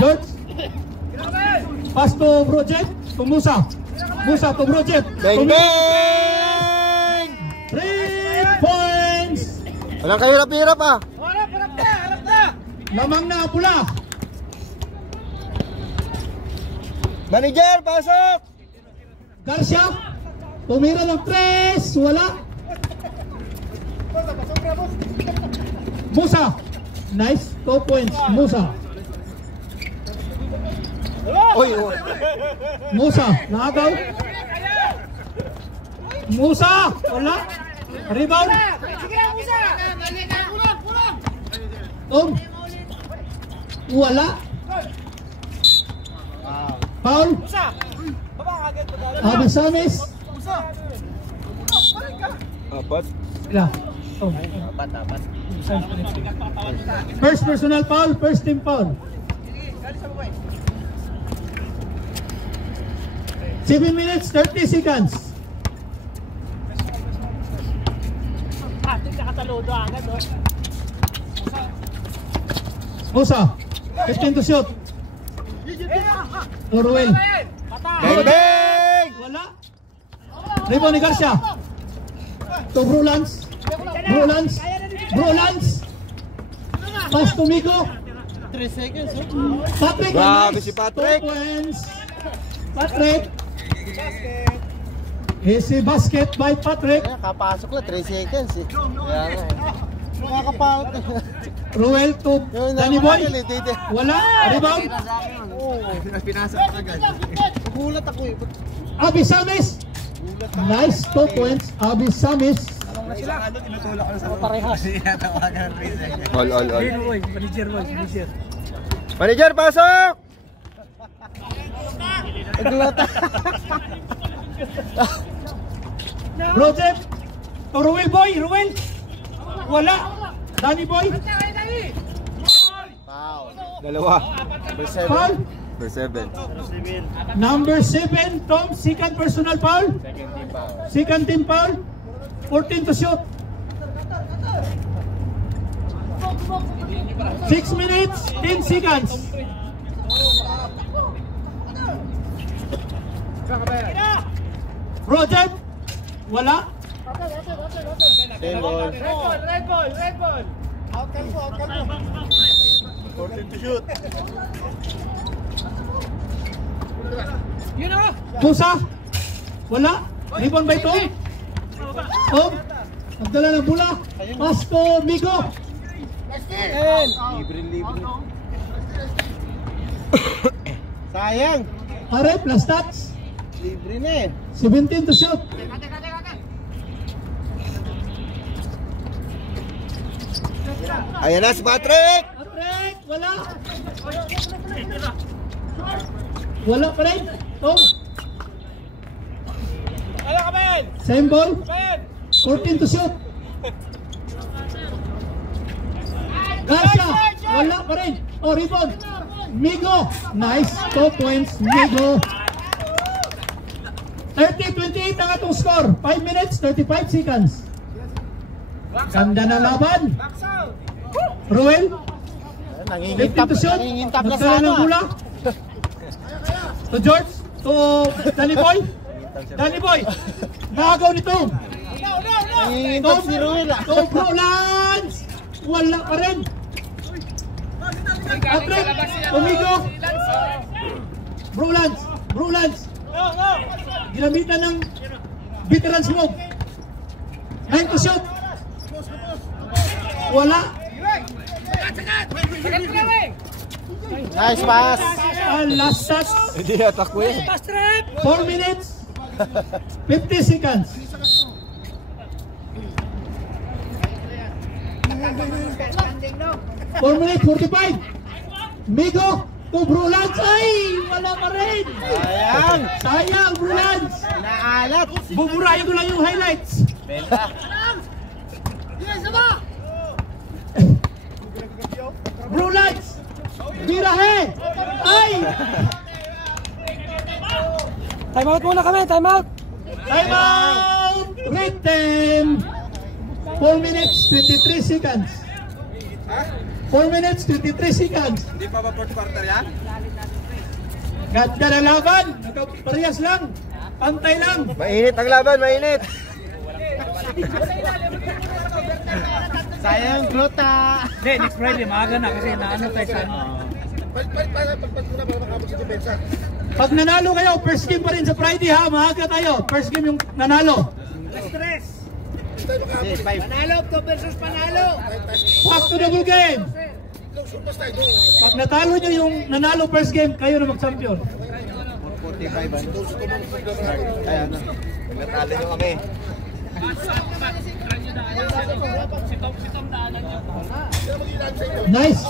George. Pass to Brojet. To Musa. Musa to Brojet. Bang bang! 3 points. Walang kahirap-hirap ah. Harap na. Lamang na pula. Manager, pasok! Garcia. Tumira ng 3. Wala. Musa. Nice. 2 points. Musa. Oy, Musa. Nakagaw. Musa. Wala. Rebound. Sige lang, Musa. Pulang. Tom. Wala. Foul. Musa. Baba agad mo daw. Abisamis. Musa. apat. Ila. Oh. Apat. First personal foul. First team foul. 7 minutes 30 seconds. Ating nakataludo agad, oh. Musa. 15 to shoot. Orwell. Bang bang! Wala. Rebound ni Garcia. To Brulans. Pass to Miko. 3 seconds, Patrick. Grabe nice. si Patrick. 2 points. Patrick. Easy basket by Patrick. Kapasok lang, 3 seconds eh. Kaya nga eh. Nakakapawat eh. Ruel to Danny Boy. Wala. Rebound. Pinasok ka agad. Gulat ako eh. Abisamis. Nice 2 points. Abisamis. tinutulak ko sa parehas. All. Manager. Manager, pasok! Naglata. Project. To Ruel Boy. Ruel. Wala. Danny Boy. Foul. Dalawa. Foul. Number 7. Number 7. Tom. Second personal foul. Second team foul. 14 to shoot. 6 minutes 10 seconds. Project. Wala. Red ball. Out kalbo. 14 to shoot. Yun na. Musa. Wala. Rebound by Tom. Tom. Nagdala ng bola. Pass to Migo. Libre. Sayang. Pare plus stats. Libre na eh. 17 to shoot. Ayan na si Patrick. Patrick. Wala. Wala pa rin. Tom. Wala ka, Ben. Same ball. Ben. 14 to shoot. Garcia. Wala pa rin. Oh, rebound. Migo. Nice. 2 points. Migo. 30-28 ang atong score. 5 minutes, 35 seconds. Ganda na laban. Ruel. 15 to shoot. Nagtala ng bola. To George. To Danny Boy. Danny Boy. Nakagaw nito. Nangingintab si Ruel ah. To Brolans. Wala pa rin. Patrick. Umigo. Brolans. Ginamitan ng veteran smoke. 9 to shoot. Wala. Nice pass. Last shot. Hindi atak ko eh. 4 minutes 50 seconds. Four minutes 45. Migo to Brulans. Ay, wala pa rin. Sayang Brulans. Naalat. Buburahin ko lang yung highlights. Brulans. Birahe. Ay. Time out muna kami, time out. Time out. Written. 4 minutes 23 seconds. 4 minutes, 23 seconds. Hindi pa ba fourth quarter yan? Ganda na laban. Parehas lang. Pantay lang. Mainit ang laban, mainit. Sayang glota. Hindi, next Friday, maaga na kasi naano tayo sa ano. Pag nanalo kayo, first game pa rin sa Friday ha. Maaga tayo. First game yung nanalo. Panalo, to versus panalo. Back to double game. Pag natalo nyo yung nanalo first game, kayo na mag-champion. 45 ano? Kaya na. Natalo nyo kami. Nice.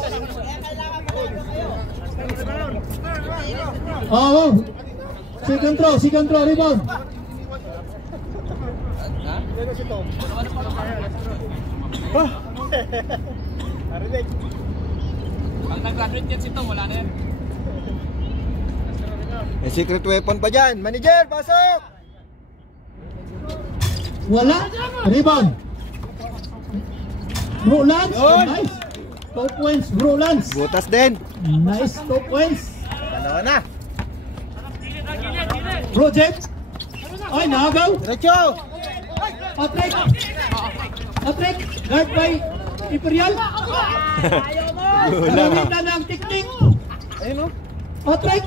Oh, second throw, rebound. Pag nag-graduate yan si Tom, wala na yan. May secret weapon pa dyan. Manager, pasok! Wala. Rebound. Bro Lance. Nice. 2 points, Bro Lance. Butas din. Nice, 2 points. Dalawa na. Bro Jeff. Ay, nagaw. Diretso! Patrick. Guard by Imperial. Gamitan ng technique. Ayun o. Patrick.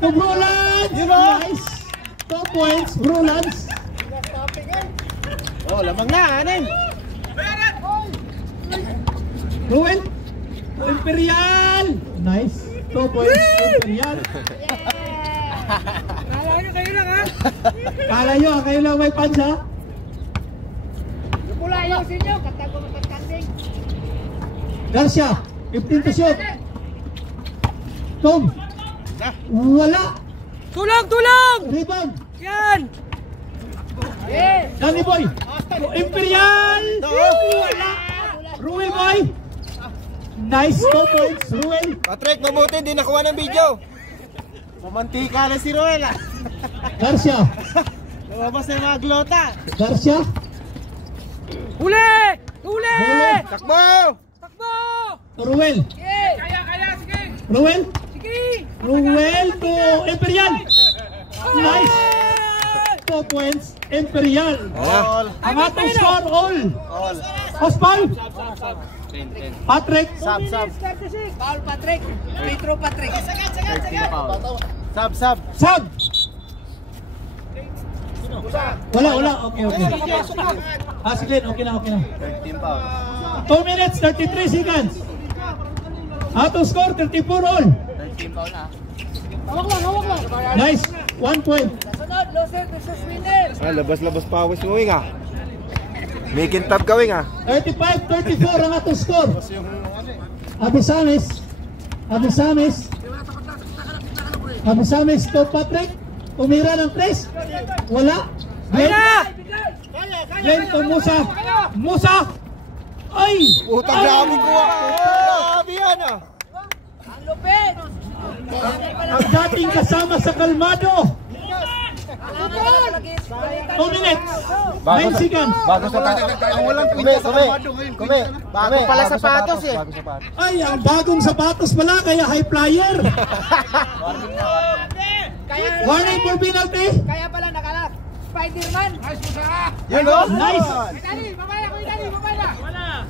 To Bro Lance. Nice. 2 points, Bro Lance. Oh, lamang na, anin. Ruel. To Imperial. Nice. 2 points, Imperial. Kala nyo kayo lang ha? Kala nyo, kayo lang may punch ha? Pula yung sinyo, katago magkanding. Garcia, 15 to shoot. Tom. Wala. Tulang! Rebound. Yan! Danny Boy. Imperial. Wala. Ruel Boy. Nice, 2 points, Ruel. Patrick, mabuti, di nakuha ng video. Mamantika na si Roel ah. Garcia. Lumabas na yung mga glota. Garcia. Huli! Huli! Takbo! Takbo! Ruel. Kaya, sige! Ruel. Sige! Ruel to Imperial. Nice. 2 points, Imperial. All. Ang atong score all. All. Hospal. Patrick. Sub. Paul Patrick! Petro Patrick! Sub. Sub. Wala. Okay. Sige, okay na. 13 foul. 2 minutes, 33 seconds. Atong score, 34 all. 13 foul na. Hawak lang! Nice. 1 point. Sunod, loser versus winner! Labas pawis mo wing ah. Making tab ka wing ah. 35-34 ang atong score. Abisames to Patrick. Umira ng 3. Wala. Glenn to Musa. Ay! Utang grabe ko ah. Grabe yan ah. Ang lupit! Ang dating kasama sa Kalmado. 2 minutes. 9 seconds. Bago sa ang walang Kumi. Bago pala sapatos eh. Ay, ang bagong sapatos pala, kaya high flyer. Warning for penalty. Kaya pala nakalat! Spider-Man! Yun o. Nice. Dali, mamaya! Wala!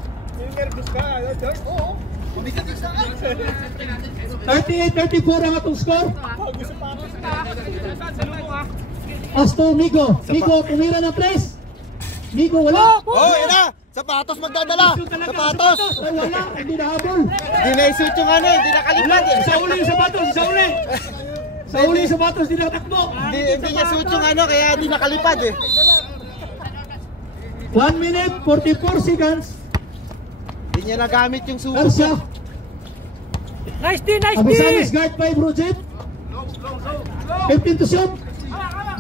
38-34 ang atong score. Asto Migo. Tumira ng 3. Migo, wala. Oh, yun na. Sapatos magdadala. Sapatos. Ay, wala. Hindi nahabol. Hindi na-isut yung ano, hindi nakalipat eh. Sa uli yung sapatos. Sa uli yung sapatos, hindi nakatakbo. Hindi niya suot yung ano, kaya hindi nakalipad eh. 1 minute, 44 seconds. Hindi niya nagamit yung suot. Garcia. Nice D! Abisamis guard by Brujit. 15 to shoot.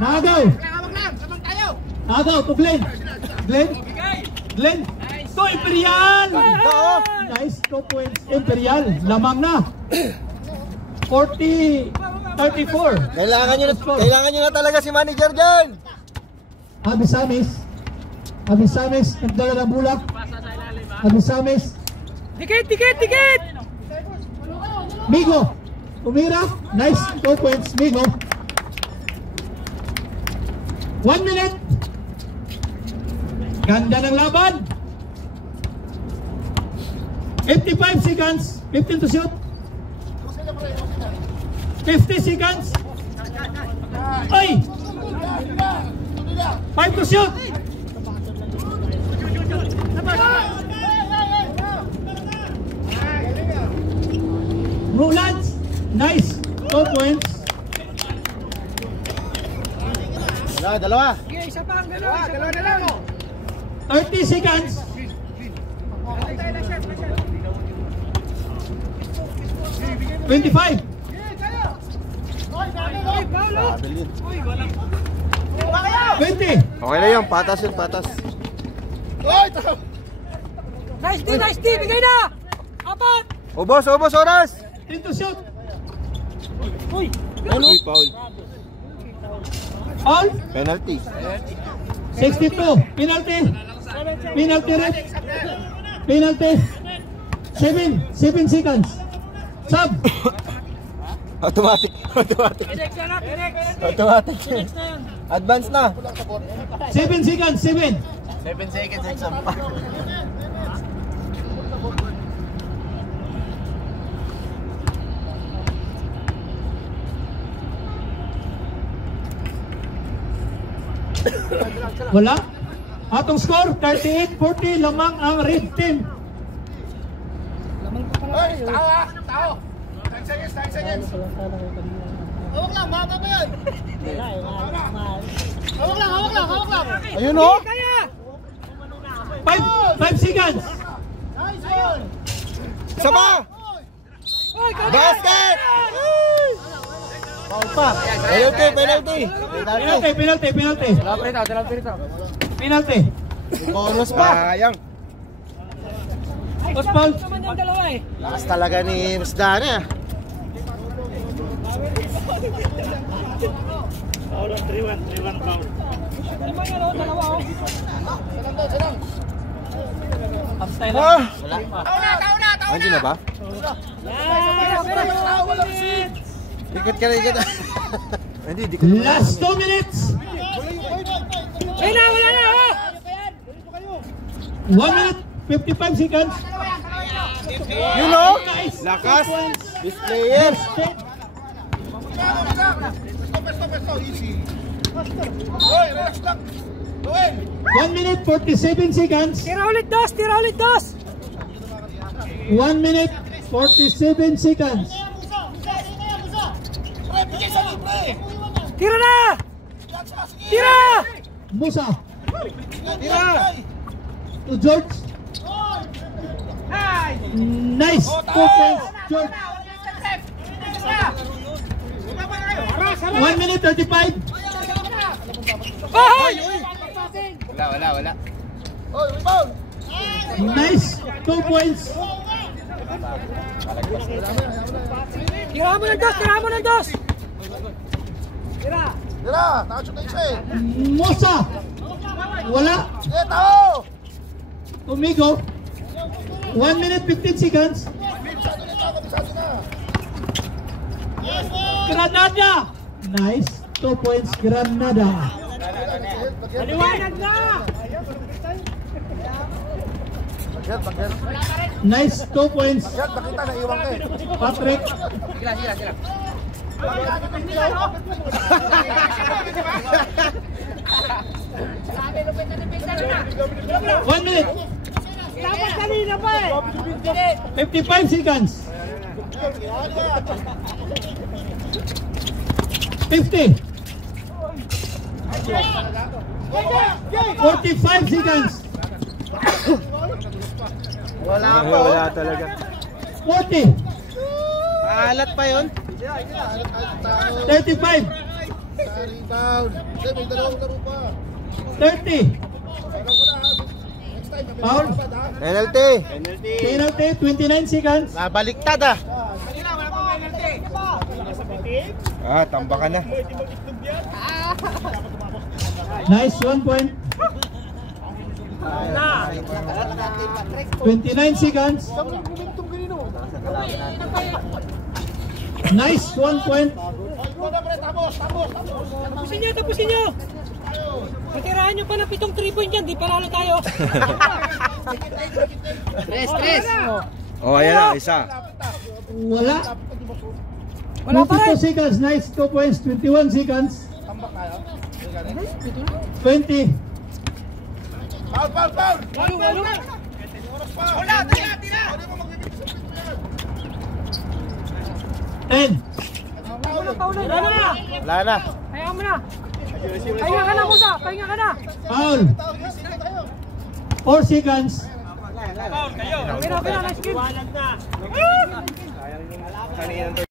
Nagaw to Glenn. To Imperial. Nice, 2 points Imperial. Lamang na. 40-34. Kailangan nyo na talaga si manager dyan. Abisamis nagdala ng bulak. Abisamis Dikit, dikit, dikit! Migo. Tumira. Nice. 2 points. Migo. 1 minute. Ganda ng laban. 55 seconds. 15 to shoot. 50 seconds. Ay! 5 to shoot. Mulans. Nice. 2 points. Dalawa. Sige, isa pa ang gano'n. Dalawa na lang. 30 seconds. 25. Sabi yun. 20. Okay na yun, patas yun, patas. Nice D, nice D. Bigay na! Apat! Ubos, oras! 10 to shoot. Uy, foul. All. Penalty. 62. Penalty. Penalty red. Penalty. 7 seconds. Sub. Automatic. Pinex na, Pinex! Automatic. Pinex na yun. Advance na. 7 seconds. 7. 7 seconds, exam pa. Wala. Atong score 38-40. Lamang ang red team. Tao! 10 seconds! Hawak lang, baba mo yan! Hawak lang! Ayun o. Kaya! 5 seconds. Isa pa. Uy, kaya! Basket! Foul pa. Penalty. Penalty. Penalty. Bonus pa. Sayang. Post foul. Naman yung dalawa eh. Lakas talaga ni Miss Dana. Limang yan o, dalawa o. Wala. Tao na! Andiyan na ba? Ikot ka na, ikot. Hindi, di ko na. Last 2 minutes. Wala na o! 1 minute 55 seconds. You know? Nice. Lakas. This player. 1 minute 47 seconds. Tira ulit dos! 1 minute 47 seconds. Tira na! Tira! Musa Tira. to George. Nice. 2 points. George. 1 minute 35. Bahoy! Wala. Nice. 2 points. Tira mo ng dos! Tira! Musa. Wala. Umigo. 1 minute 15 seconds. Granada. Nice. 2 points. Granada. Maliwanag na! Nice. 2 points. Patrick. One minute. Dapat kanina pa eh! 55 seconds. 50. 45 seconds. Wala talaga. 40. Alat pa yun. 35. 30. Foul. Penalty. Penalty. 29 seconds. Nabaliktad ah. Tambakan na. Nice. 1 point. 29 seconds. Nice, 1 point. Tapusin nyo! Matirahan nyo pa ng 7 3-point yan, di panalo tayo. Tres! Oh, ayan na, isa. Wala. Wala pa rin. 22 seconds, nice, 2 points. 21 seconds. 20. Walo. Tira! 10. Wala na. Kaya mo na. Pahinga ka na, Musa. Pahinga ka na. Foul. 4 seconds. Pera, nice game.